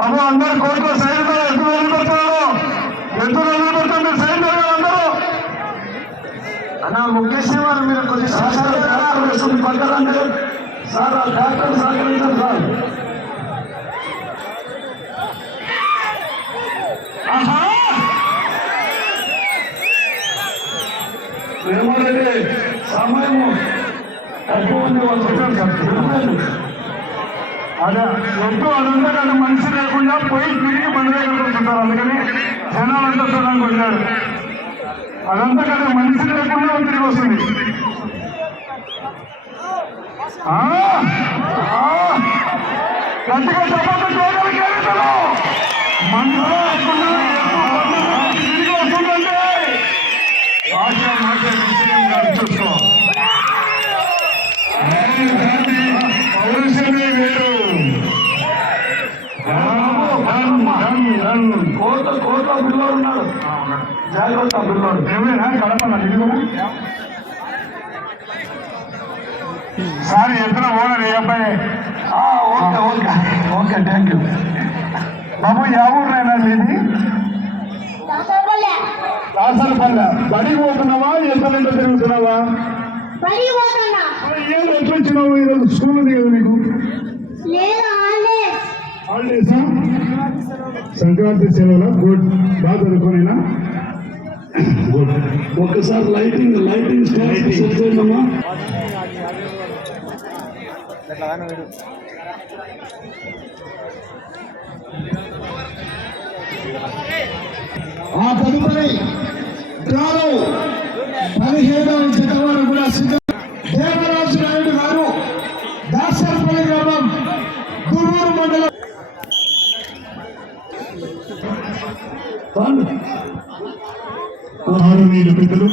అమ్మ అందరు కోర్టులో సైన్ ఎంత వెళ్ళిపోతున్నారు ఎంత వెళ్ళిపోతుంది పెడుతుంది? సైన్ అందరూ? అన్న ముఖేష్ వారు మీరు కొద్ది సంవత్సరాలు తయారు చేస్తుంది పక్కనండి సార్ ఆ ట్రాక్టర్ సహకరించారు సార్. ఆహా! ఏమోనండి సమయము తక్కువ ఉంది వాళ్ళు చెప్పారు సార్ చెప్పలేదు. అదే ఎద్దు అదంతా కానీ మనిషి లేకుండా పోయి తిరిగి బండి దగ్గర కూర్చుంటారు అందుకని జనాలంతా చూడడానికి వచ్చారు అదంతా కానీ మనిషి లేకుండా తిరిగి వస్తుంది. గట్టిగా చెప్పండి చూడాలి మనిషి తిరిగి వస్తుందండి భాష మాట విషయం కోట కోట పిల్లోడు ఉన్నాడు. జాగ్రత్త పిల్లోడు. ఏమైనా కడపన సార్ ఎత్తున ఓనర్ ఏ అబ్బాయి. Okay okay. Okay thank you. బాబు యా ఊరైనా ఇది రాసలపల్లె బడికి పోతున్నావా? ఎంత నిండా తిరుగుతున్నావా ఏం ఎట్లా వచ్చినావు ఈరోజు స్కూల్ ఉంది కదా నీకు? హాలిడేసా? సంక్రాంతి సెలవులా గుడ్ బాగా చదువుకోనేనా గుడ్. ఒక్కసారి లైటింగ్ లైటింగ్ సెట్ చేయండమ్మా ఆ తదుపరి డ్రాలో పదిహేడవ జత వారు కూడా సిద్ధం దేవరాజు నాయుడు గారు దాసరపల్లి గ్రామం గురూరు మండలం పదహారు వేలు పెద్దలు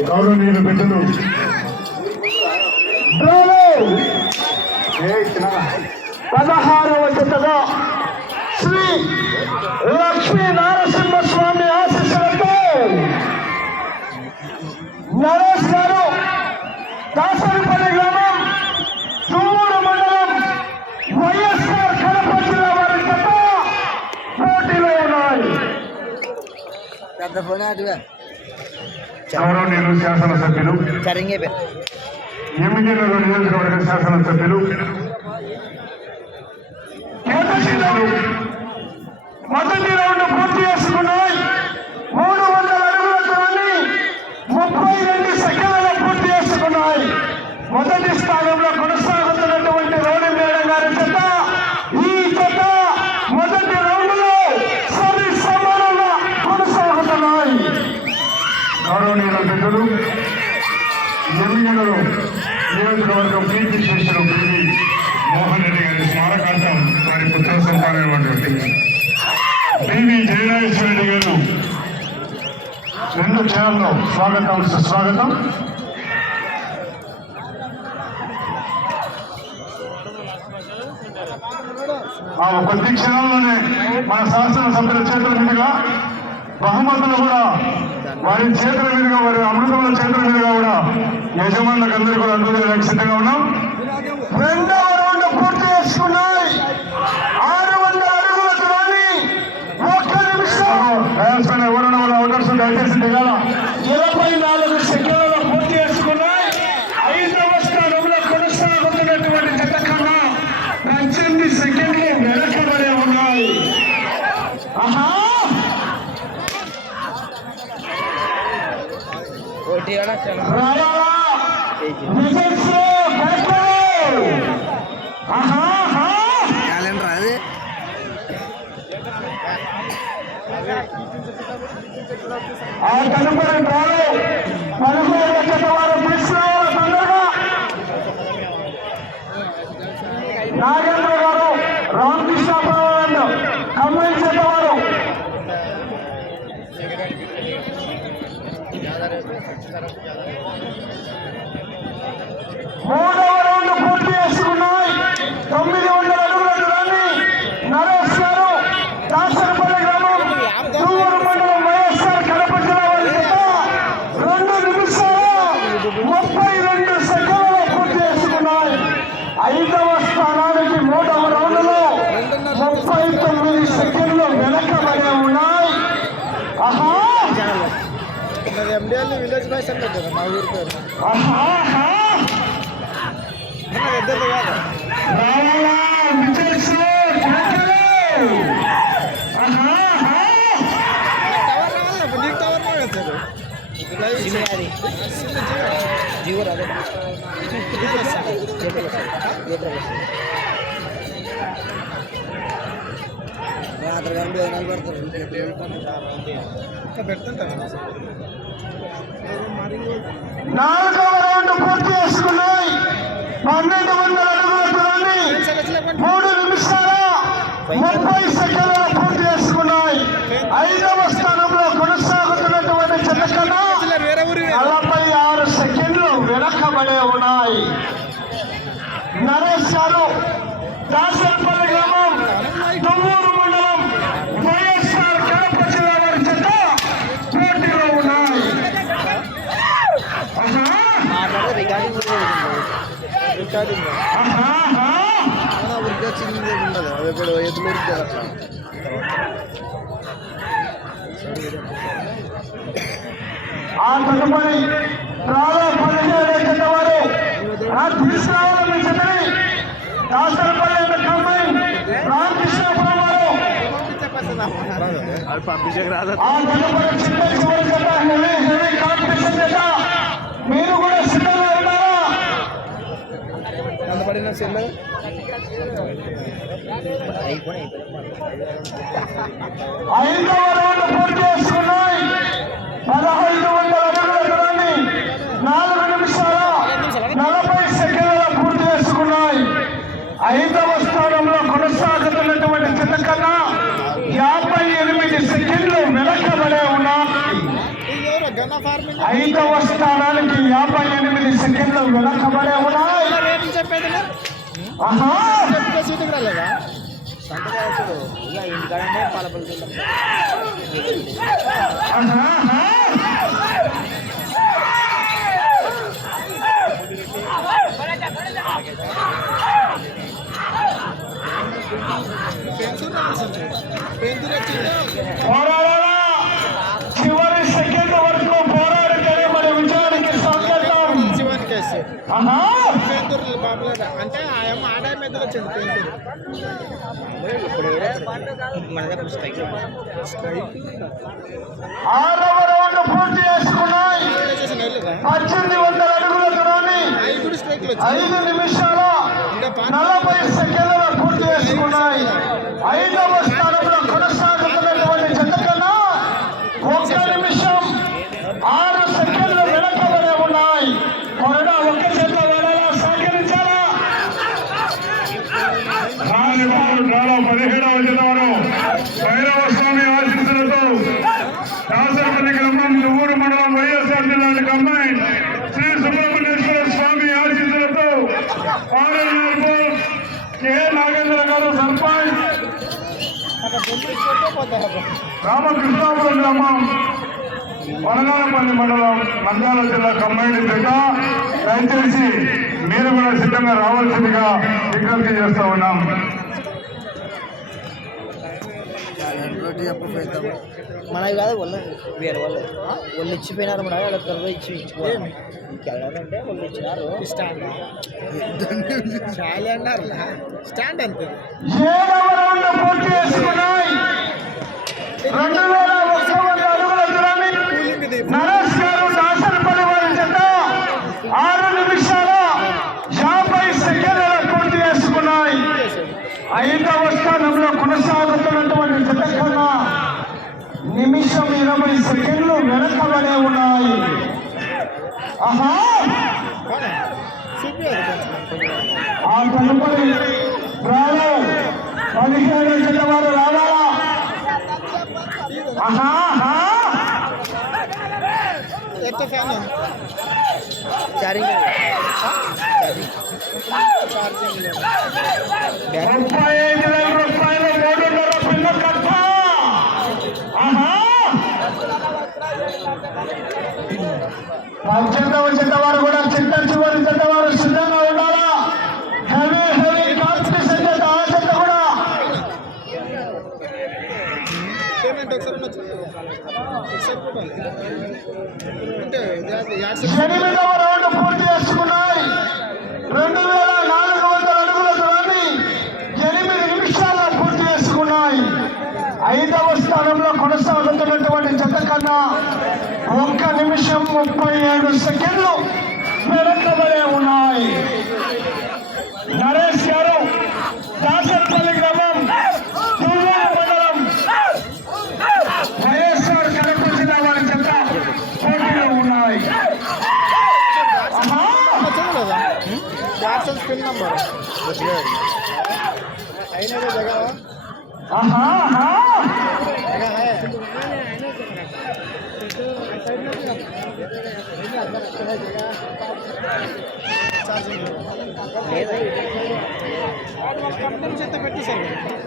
గౌరవనీయులు పెద్దలు పదహారు గౌరవనీయులు శాసనసభ్యులు. ఎమ్మిగేనగర్ నియోజకవర్గ శాసనసభ్యులు. మొదటి రౌండ్ పూర్తి చేసుకున్నాయి. మూడు వందల అడుగుల దూరాన్ని ముప్పై రెండు సెకండ్లలో పూర్తి చేసుకున్నాయి. మొదటి స్థానంలో కొనసాగుతున్నటువంటి రోడ్డు మేడం గారి జత ఈ జత మొదటి రౌండ్లో సరి సమానంగా కొనసాగుతున్నాయి గౌరవనీయుల పెద్దలు ఎమ్మిగనరు నియోజకవర్గం కీర్తి శిష్యులు పివి మోహన్ రెడ్డి గారి స్మారకార్థం వారి పుత్ర సంతానమైనటువంటి పివి జయనాగేశ్వర రెడ్డి గారు రెండు ఛానల్లో స్వాగతం సుస్వాగతం. ఆ కొద్ది క్షణంలోనే మన శాసన సభ్యుల చేతుల మీదుగా బహుమతులు కూడా వారి చేతుల మీదుగా వారి అమృతముల చేతుల మీదుగా కూడా యజమానులకు అందరూ కూడా అందులో సిద్ధంగా ఉన్నాం. రెండవ రౌండ్ పూర్తి చేసుకున్నాం ఆరు వందల అడుగుల దూరాన్ని ఒక్క నిమిషం ఎవరైనా కూడా అవకాశం దయచేసి నాగేంద్ర గారు రామకృష్ణ పరమానంద ఖమ్మం చెందవారు Yeah, एम डी आली विलेज नाही सांगत होता माहूरकर जीवर. आलं రాత్రి గంటలు వేనాలు పెడతారు. నాలుగవ రౌండ్ పూర్తి చేసుకున్నాయి. పన్నెండు వందల అడుగుల దూరాన్ని మూడు నిమిషాల ముప్పై సెకండ్ల పూర్తి చేసుకున్నాయి. ఐదవ స్థానంలో కొనసాగుతున్నటువంటి చెత్త కన్నా వేరే ఊరి నలభై ఆరు సెకండ్లు వెనకబడే ఉన్నాయి నరేష్ గారు దాసరపల్లి గ్రామం తుమ్మూరు మండలం వైఎస్ఆర్ కడప జిల్లా వారి చెత్త పోటీలో ఉన్నాయి ఆహా! మాట్లాడితే రికార్డింగ్ రికార్డింగ్ ఆహాహా! ఉండదు అవి ఇప్పుడు ఎదురు అట్లా ఆ తదుపరి రాలో ఆ తీసుకురావాలని దాసరపల్లి కమ్మాయి రామకృష్ణపురం వారు పంపించక రాదు ఆ తదుపరి చిన్న చివరి కాంపిటీషన్ చేద్దాం మీరు కూడా సిద్ధంగా ఉన్నారా ఎంత పడిన సెల్ అయిపోయి ఐదవ రౌండ్ పూర్తి చేసుకున్నాయి పదహైదు వందల అడుగుల దూరాన్ని నాలుగు నిమిషాల నలభై సెకండ్ల పూర్తి చేసుకున్నాయి. ఐదవ స్థానంలో కొనసాగుతున్నటువంటి జత కన్నా యాభై ఎనిమిది సెకండ్లు వెనకబడే ఉన్నాయి. ఐదవ స్థానానికి యాభై ఎనిమిది సెకండ్లు వెనకబడే ఉన్నాయి. సీటుకు రాలేదా సంతకాలు ఇక ఇంటికాడనే పాలపల్లి ఆహా పోరాడాలా ఆహా! అంటే ఆయమ్మ ఆడాయి మీద వచ్చింది పేంతూరు మన దగ్గర స్ట్రైక్ ఆరవ రౌండ్ పూర్తి చేసుకున్నాయి. పద్దెనిమిది వందల అడుగుల ఐదు స్ట్రైక్లు ఐదు నిమిషాల నలభై సెకండ్ల పూర్తి చేసుకున్నాయి ఐదవ స్థానంలో కొనసాగుతున్నటువంటి జత కన్నా ఒక్క నిమిషం ఆరు సెకండ్లు వెనకబడే ఉన్నాయి కొరడా ఒక్క చేత వెళ్ళాలా సహకరించాలా రాజువారు చాలా పదిహేడవ జనవరు భైరవ స్వామి ఆశీస్సులతో దాసరపల్లి గ్రామం ఊరు మండలం వైఎస్ఆర్ జిల్లానికి అమ్మాయి శ్రీ సుబ్రహ్మణ్యేశ్వర స్వామి ఆశీస్సులతో పాలనలో కె నాగేంద్ర గారు సర్పంచ్ రామకృష్ణాపురం గ్రామం వనగానపల్లి మండలం నంద్యాల జిల్లా కమ్మైడి బిడ్డ దయచేసి మీరు కూడా సిద్ధంగా రావాల్సిందిగా విజ్ఞప్తి చేస్తా ఉన్నాం. మనకి కాదు వాళ్ళు వేరే వాళ్ళు. వాళ్ళు ఇచ్చిపోయినారు మన వాళ్ళ త్వరగా ఇచ్చి ఇచ్చిపోయారు వాళ్ళు ఇచ్చినారు. స్టాండ్? చాలా అన్నారు స్టాండ్ అంతే ఏడవ రౌండ్ పూర్తి చేసుకున్నాయి రెండు వేల ఒక్క వంద అడుగుల దూరాన్ని నరేష్ గారు దాసరపల్లి వారి జత ఆరు నిమిషాల యాభై సెకండ్ల పూర్తి చేసుకున్నాయి ఐదవ స్థానంలో కొనసాగుతున్నటువంటి జత కన్నా నిమిషం ఇరవై సెకండ్లు వెనకబడే ఉన్నాయి. ఆహా! ఆ తదుపరి రాలో. పదిహేడు జత వారు రావాలా? ఆహా! ఎంత ముప్పై ఐదు వేల రూపాయలు మూడున్నర పిల్ల కట్ట ఆహా పద్దెనిమిదవ జత వారు కూడా చిట్ట చివరి జత వారు సిద్ధంగా ఉండాలా? హెవీ హెవీ ఆ కూడా. ఎనిమిదవ రౌండ్ పూర్తి చేసుకున్నాయి. రెండు వేల నాలుగు వందల అడుగుల దూరాన్ని ఎనిమిది నిమిషాల్లో పూర్తి చేసుకున్నాయి ఐదవ స్థానంలో కొనసాగుతున్నటువంటి జత కన్నా ఒక్క నిమిషం ముప్పై ఏడు సెకండ్లు వెనకబడే ఉన్నాయి. నరేష్ గారు దాసపల్లి గ్రామం మండలం. వైఎస్ఆర్ కడప జిల్లా వారి చెత్త పోటీలో ఉన్నాయి. ఆహా! స్క్రీన్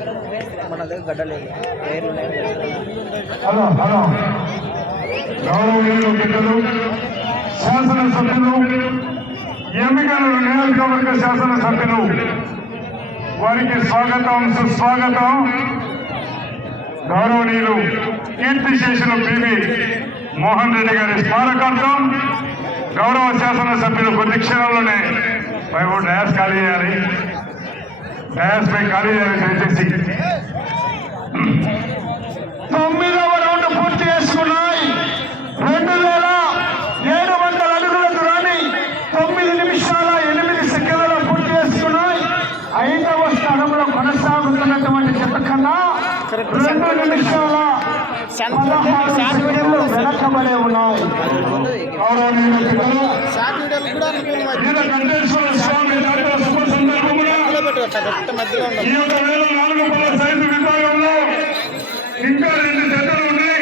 నంబర్ అయినా మన దగ్గర గడ్డ లేదు వేరు హలో హలో గౌరవనీయులు పెద్దలు శాసనసభ్యులు ఎన్నికలు నియోజకవర్గ శాసనసభ్యులు వారికి స్వాగతం సుస్వాగతం గౌరవనీయులు కీర్తి చేసిన పివి మోహన్ రెడ్డి గారి స్మారకార్థం గౌరవ శాసనసభ్యులు కొద్ది క్షణంలోనే మేము డయాస్ ఖాళీ చేయాలి. డయాస్ పై ఖాళీ చేయాలి దయచేసి. తొమ్మిదవ రౌండ్ పూర్తి చేసుకున్నాయి. రెండు వేల ఏడు వందల అడుగుల దూరాన్ని తొమ్మిది నిమిషాల ఎనిమిది సెకండ్లలో పూర్తి చేసుకున్నాయి. ఐదవ స్థానంలో కొనసాగుతున్నటువంటి జత కన్నా రెండు నిమిషాల పదహారు సెకండ్లు వెనకబడే ఉన్నాయి. స్వామి ఈ యొక్క వేల నాలుగు సైజు విభాగంలో ఇంకా రెండు జతలు ఉన్నాయి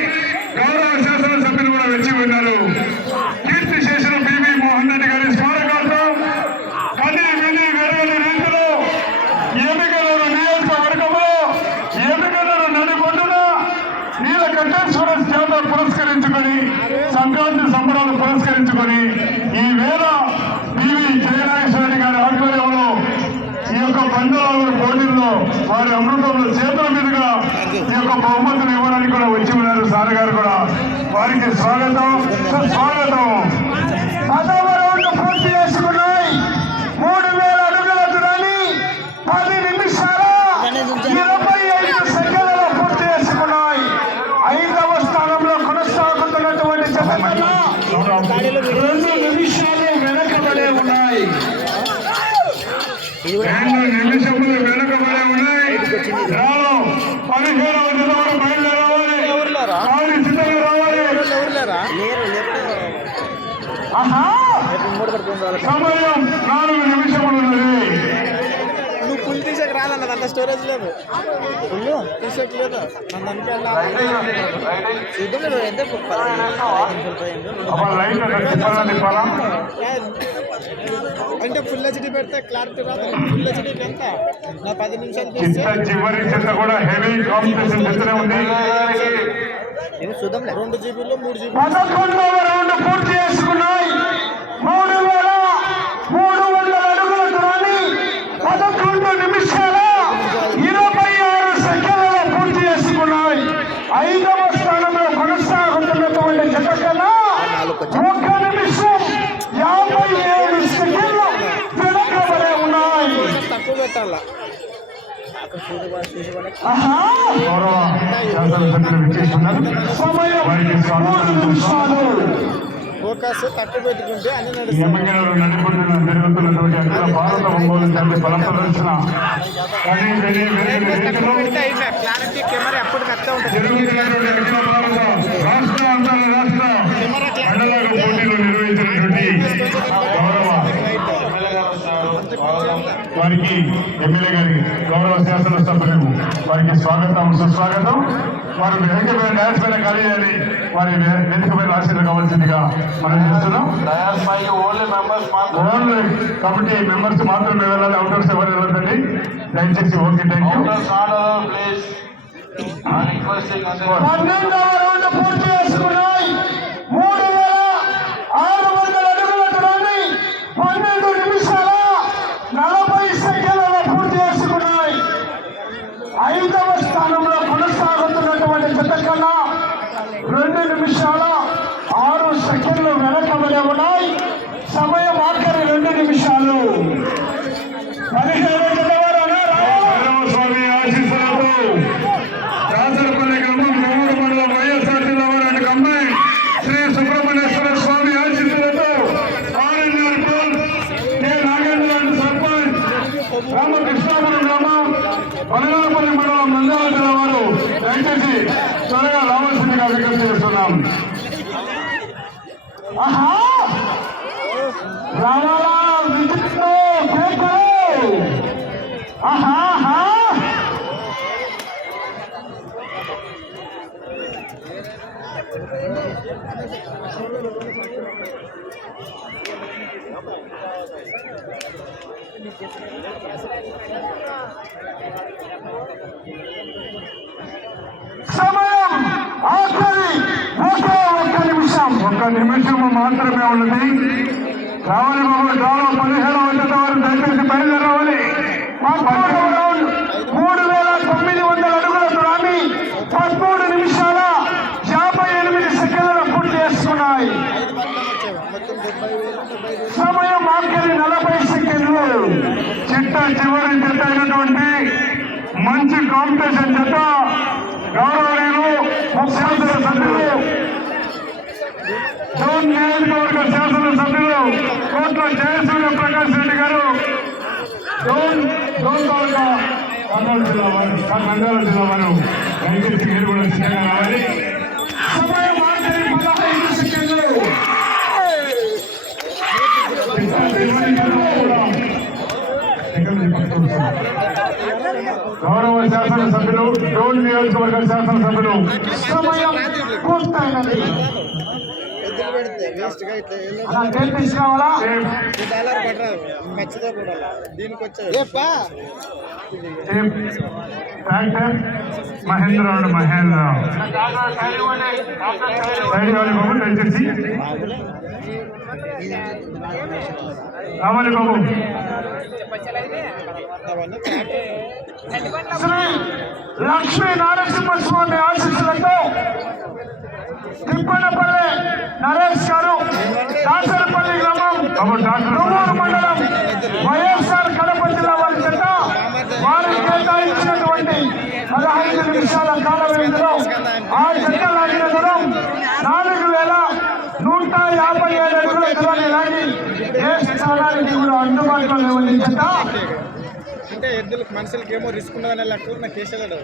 గౌరవ శాసన సభ్యులు కూడా వచ్చి ఉన్నారు కీర్తి శేషులు పివి మోహన్ రెడ్డి గారి స్మారకార్థం కని విని వెరగని రీతిలో ఎన్నికలను నియోజకవర్గంలో ఎన్నికలను నడిపొడ్డున నీల కంఠేశ్వర జాతర పురస్కరించుకొని సంక్రాంతి సంబరాలు పురస్కరించుకొని ఈ వేళ పివి జయనాగేశ్వర గారి ఆధ్వర్యంలో ఈ యొక్క బంధాల పోటీల్లో వారి అమృతంలో చేతుల మీదుగా ఈ యొక్క బహుమతులు ఇవ్వడానికి కూడా వచ్చి ఉన్నారు. సార్ గారు కూడా వారికి స్వాగతం. స్వాగతం పదవ రౌండ్ పూర్తి చేసుకున్నాయి మూడు వేల అడుగుల దూరాన్ని పది నిమిషాల ఇరవై ఐదు సెకండ్లలో పూర్తి చేసుకున్నాయి ఐదవ స్థానంలో కొనసాగుతున్నటువంటి జత కన్నా రెండు నిమిషాలు వెనకబడే ఉన్నాయి ఇది కూడా రెండు నిమిషములు వెనుకబడే ఉన్నాయి రాలో పదిహేనవ జత వరకు బయలుదేరాలి ఎవరులేరా కావాలి సిద్ధంగా రావాలి ఎవరులేరా లేరు లేరు ఆహా మూడు పడుతుంది వాళ్ళకి సమయం నాలుగు నిమిషములు ఉన్నది నువ్వు ఫుల్ తీసాక రాదన్న అంత స్టోరేజ్ లేదు ఫుల్ లేదు ఎంత అంటే ఫుల్ హెచ్డి పెడితే క్లారిటీ రాదు. ఫుల్ హెచ్డి ఎంత? నా పది నిమిషాలు తీస్తే చిత్త చివరి చిత్త కూడా హెవీ కాంపిటీషన్ చిత్తనే ఉంది. చూద్దాం రెండు జీబీలో మూడు జీబీ పదకొండవ రౌండ్ పూర్తి చేసుకున్నాయి. మూడు వేల మూడు వందల అడుగుల దూరాన్ని పదకొండు నిమిషాల ఇరవై ఆరు సెకండ్లలో పూర్తి చేసుకున్నాయి. ఐదవ స్థానంలో కొనసాగుతున్నటువంటి జత కన్నా ఒక్క నిమిషం యాభై ఏడు సెకండ్లు వెనకబడే ఉన్నాయి. సమయం మూడు నిమిషాలు. ఫోకస్ తక్కువ పెట్టుకుంటే అన్ని నడుస్తాయి. క్లారిటీ కెమెరా ఎప్పుడు ఉంటుంది? వారికి ఎమ్మెల్యే గారి గౌరవ శాసనసభ్యులు వారికి స్వాగతం సుస్వాగతం. వారు వెనక మీద డాన్స్ పైన ఖాళీ చేయాలి. వారి వే- వేదిక పైన ఆశీర్వాదం కావాల్సిందిగా మనం చేస్తున్నాం. ఓన్లీ కమిటీ మెంబర్స్ మాత్రమే వెళ్ళాలి. అవుటర్స్ ఎవరు వెళ్ళదండి దయచేసి ఓకే థ్యాంక్ యూ పన్నెండవ రౌండ్ పూర్తి చేసుకున్నాయి మూడు వేల ఆరు వందల అడుగుల దూరాన్ని పన్నెండు నిమిషాల నలభై సెకండ్లలో పూర్తి చేసుకున్నాయి ఐదవ స్థానంలో కొనసాగుతున్నటువంటి జత కన్నా రెండు నిమిషాల ఆరు సెకండ్లు వెనకబడి ఉన్నాయి పనగాలపల్లి మండలం నంద్యాల జిల్లా వారు దయచేసి త్వరగా రావాల్సిందిగా విజ్ఞప్తి చేస్తున్నాం ఆహా రావాలా విద్యుత్తు కేకలు ఆహా ఆహా సమయం ఆఖరి ఒకే ఒక్క నిమిషం ఒక్క నిమిషము మాత్రమే ఉన్నది. రావాలి బాబు కాలం పదిహేను వందల వారు దయచేసి బయలుదేరవాలి పదమూడవ రౌండ్ మూడు వేల తొమ్మిది వందల అడుగుల దూరాన్ని పదమూడు నిమిషాల యాభై ఎనిమిది సెకండ్ల పూర్తి చేసుకున్నాయి సమయం ఆఖరి నలభై సెకండ్లు. చిట్ట చివరి జత అయినటువంటి మంచి కాంపిటీషన్ జత. గౌరవనీయులు ముఖ్యమంత్రి సభ్యులు జోన్ నియోజకవర్గ శాసనసభ్యులు కోట్ల జయసూర్య ప్రకాష్ రెడ్డి గారు. జోన్ జోన్ తాలూకా కర్నూలు జిల్లా వారు నంద్యాల జిల్లా వారు దయచేసి మీరు కూడా సిద్ధంగా రావాలి. గౌరవ శాసనసభ్యులు డోన్ నియోజకవర్గ శాసనసభ్యులు. తీసుకురావాలా దీనికి వచ్చాయి ఏపా tape tractor Mahindra and Mahindra side దయచేసి. రావాలి బాబు శ్రీ లక్ష్మీ నరసింహస్వామి ఆశీస్సులతో తిప్పనపల్లె నరేష్ గారు దాసరపల్లి గ్రామం తుమ్మూరు మండలం వైఎస్ఆర్ కడప జిల్లా వారి చేత వారికి కేటాయించినటువంటి పదహైదు నిమిషాల కాల వ్యవధిలో ఆ జట్ట లాగిన దూరం నాలుగు వేల నూట యాభై ఏడు అడుగులు ఎటువంటి లాగి ఏ స్థానానికి కూడా అందుబాటులో లేవని అంటే ఎద్దులకు మనుషులకి ఏమో రిస్క్ ఉన్నదని లెక్క నాకు కేసెళ్ళాడు